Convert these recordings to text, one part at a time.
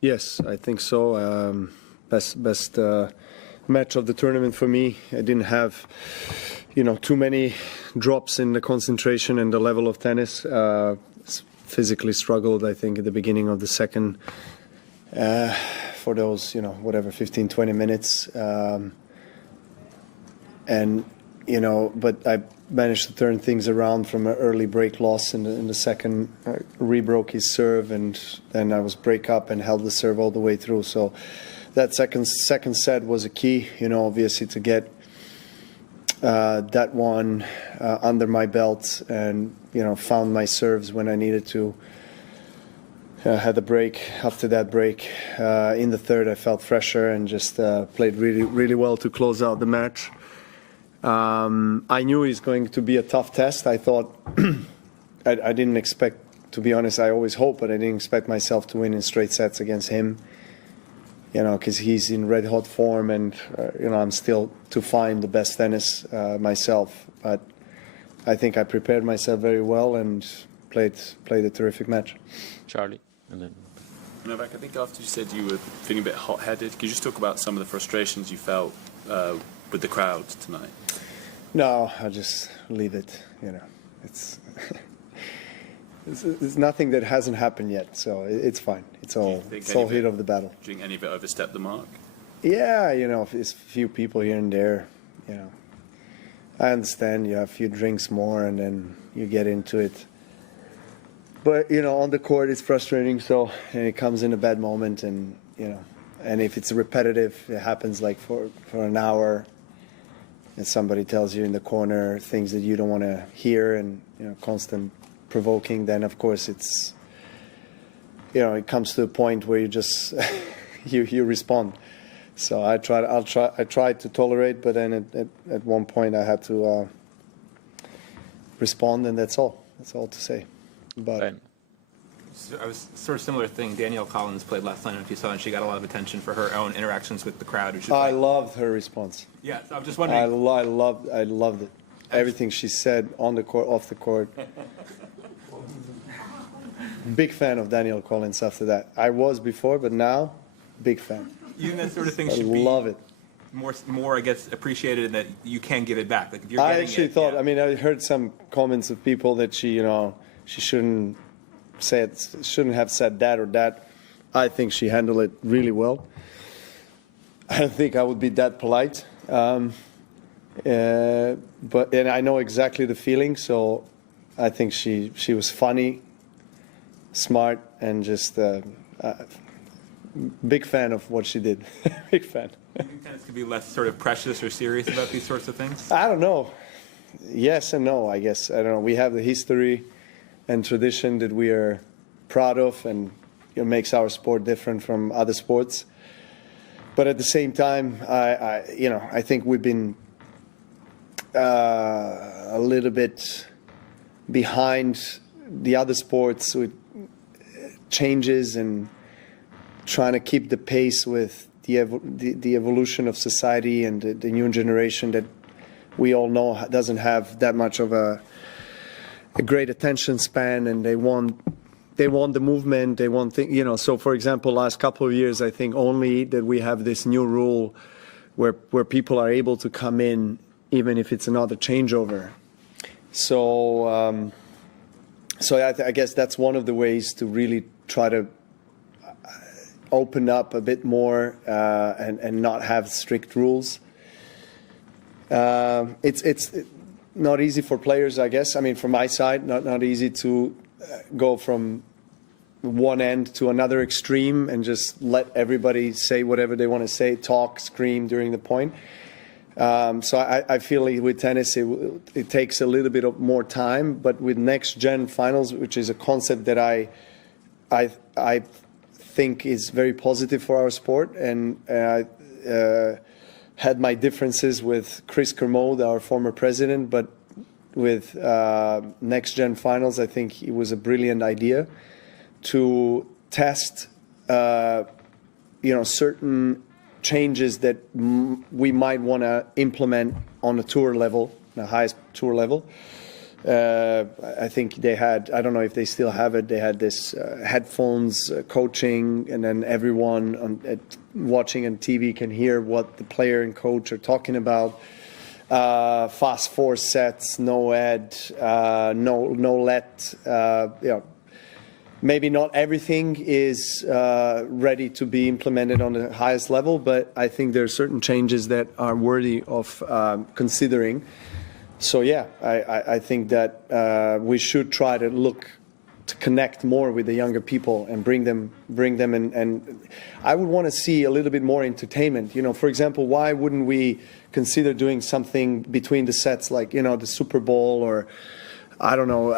Yes, I think so. Best match of the tournament for me. I didn't have, too many drops in the concentration and the level of tennis. Physically struggled, I think, at the beginning of the second for those, 15, 20 minutes. But I managed to turn things around from an early break loss in the second. Rebroke his serve, and then I was break up and held the serve all the way through. So that second set was a key, obviously, to get that one under my belt, and found my serves when I needed to. Had a break. After that break, in the third, I felt fresher and just played really, really well to close out the match. I knew it was going to be a tough test. I thought I didn't expect, to be honest. I always hope, but I didn't expect myself to win in straight sets against him. Because he's in red hot form, and I'm still to find the best tennis myself. But I think I prepared myself very well and played a terrific match. Charlie, and then Novak, I think after you said you were feeling a bit hot-headed, could you just talk about some of the frustrations you felt with the crowd tonight? No, I'll just leave it. It's it's nothing that hasn't happened yet, so it's fine. It's all heat of the battle. Do you think any of it overstepped the mark? Yeah, if it's a few people here and there, I understand. You have a few drinks more, and then you get into it. But on the court, it's frustrating. So, and it comes in a bad moment, and and if it's repetitive, it happens like for an hour, and somebody tells you in the corner things that you don't want to hear, and constant provoking, then of course it's it comes to a point where you just you respond. So I tried to tolerate, but then at one point I had to respond, and that's all to say. But Ben. So I was sort of similar thing. Danielle Collins played last night, if you saw, and she got a lot of attention for her own interactions with the crowd. Which is I loved her response. Yeah, so I'm just wondering. I loved it. Everything she said on the court, off the court. Big fan of Danielle Collins after that. I was before, but now, big fan. You think that sort of thing should love it. More, I guess, appreciated, and that you can give it back. Like if you're I getting actually it, thought. yeah. I mean, I heard some comments of people that she shouldn't have said that or that. I think she handled it really well. I don't think I would be that polite, but I know exactly the feeling. So I think she was funny, smart, and just big fan of what she did. Big fan. Do you think tennis could be less sort of precious or serious about these sorts of things? I don't know. Yes and no, I guess. I don't know. We have the history and tradition that we are proud of, and makes our sport different from other sports. But at the same time, I think we've been a little bit behind the other sports with changes and trying to keep the pace with the evolution of society and the new generation that we all know doesn't have that much of a great attention span, and they want the movement, they want things, so for example, last couple of years, I think only that we have this new rule where people are able to come in even if it's another changeover. So I guess that's one of the ways to really try to open up a bit more and not have strict rules. It's not easy for players, I guess. I mean, from my side, not easy to go from one end to another extreme and just let everybody say whatever they want to say, talk, scream during the point. So I feel like with tennis, it takes a little bit of more time. But with next gen finals, which is a concept that I think is very positive for our sport, and I had my differences with Chris Kermode, our former president, but with next gen finals, I think it was a brilliant idea to test, certain changes that we might want to implement on a tour level, the highest tour level, I think they had, I don't know if they still have it, they had this headphones coaching, and then everyone watching on TV can hear what the player and coach are talking about. Fast 4 sets, no ed, no let. Maybe not everything is ready to be implemented on the highest level, but I think there are certain changes that are worthy of considering. So yeah, I think that we should try to look to connect more with the younger people and bring them and I would want to see a little bit more entertainment. For example, why wouldn't we consider doing something between the sets, like the Super Bowl, or I don't know,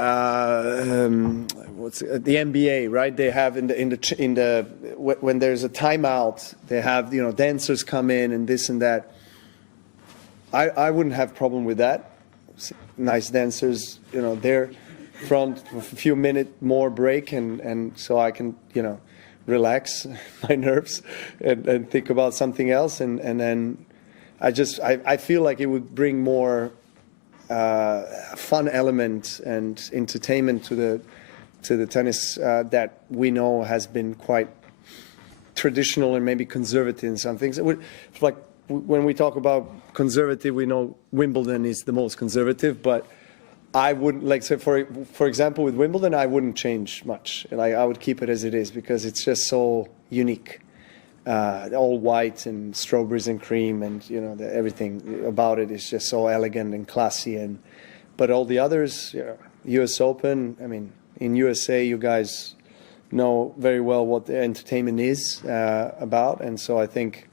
what's the NBA, right? They have in the when there's a timeout, they have dancers come in and this and that. I wouldn't have problem with that. Nice dancers, there front for a few minute more break, and so I can relax my nerves and think about something else, and then I feel like it would bring more fun element and entertainment to the tennis that we know has been quite traditional and maybe conservative in some things. Like when we talk about conservative, we know Wimbledon is the most conservative, but I wouldn't, like, say for example with Wimbledon, I wouldn't change much. I would keep it as it is because it's just so unique. All white and strawberries and cream, and everything about it is just so elegant and classy. But all the others, U.S. Open. I mean, in USA, you guys know very well what the entertainment is about, and so I think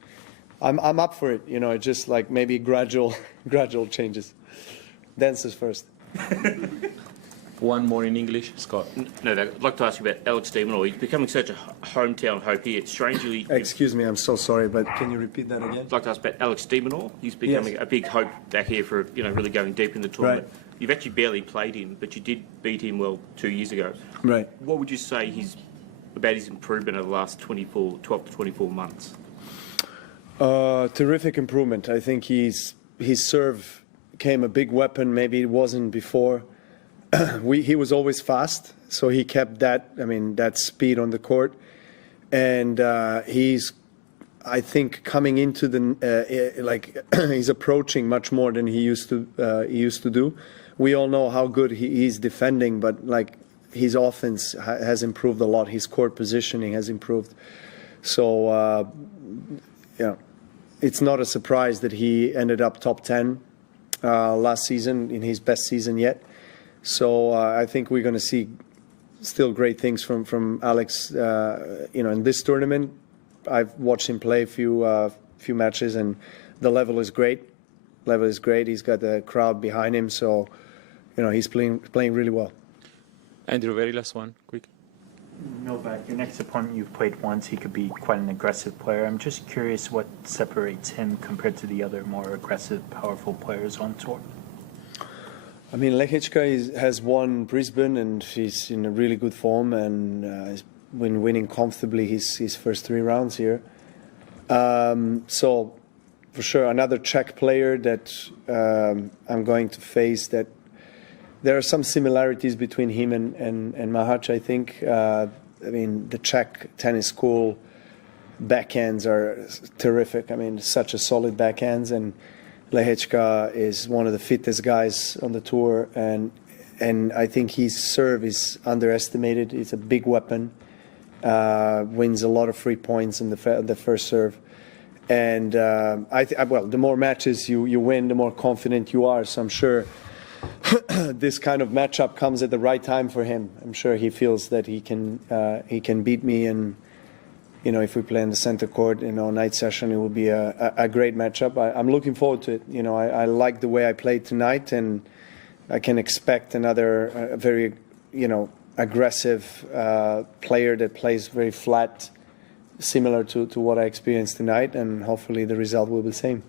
I'm up for it. It's just like maybe gradual changes. Dancers first. One more in English, Scott. No, I'd like to ask you about Alex de Minaur. He's becoming such a hometown hope here. It's strangely... Excuse me, I'm so sorry, but can you repeat that again? I'd like to ask about Alex de Minaur. He's becoming a big hope back here for, really going deep in the tournament. Right. You've actually barely played him, but you did beat him, 2 years ago. Right. What would you say about his improvement over the last 12 to 24 months? Terrific improvement. I think his serve became a big weapon. Maybe it wasn't before. He was always fast, so he kept that speed on the court, and he's, I think, coming into he's approaching much more than he used to do. We all know how good he is defending, but his offense has improved a lot. His court positioning has improved. So it's not a surprise that he ended up top 10 last season, in his best season yet. So I think we're going to see still great things from Alex. In this tournament, I've watched him play a few matches, and the level is great. He's got the crowd behind him, so he's playing really well. Andrew, very last one, quick. Novak, your next opponent you've played once, he could be quite an aggressive player. I'm just curious what separates him compared to the other more aggressive, powerful players on tour. I mean, Lehecka has won Brisbane, and he's in a really good form, and he's been winning comfortably his first 3 rounds here. So, for sure, another Czech player that I'm going to face. That there are some similarities between him and Machac, I think. The Czech tennis school backhands are terrific. Such a solid backhands, and Lehecka is one of the fittest guys on the tour, and I think his serve is underestimated. It's a big weapon. Wins a lot of free points in the first serve, and the more matches you win, the more confident you are. So I'm sure this kind of matchup comes at the right time for him. I'm sure he feels that he can beat me, and if we play in the center court, night session, it will be a great matchup. I'm looking forward to it. I like the way I played tonight, and I can expect another very, aggressive player that plays very flat, similar to what I experienced tonight, and hopefully the result will be the same.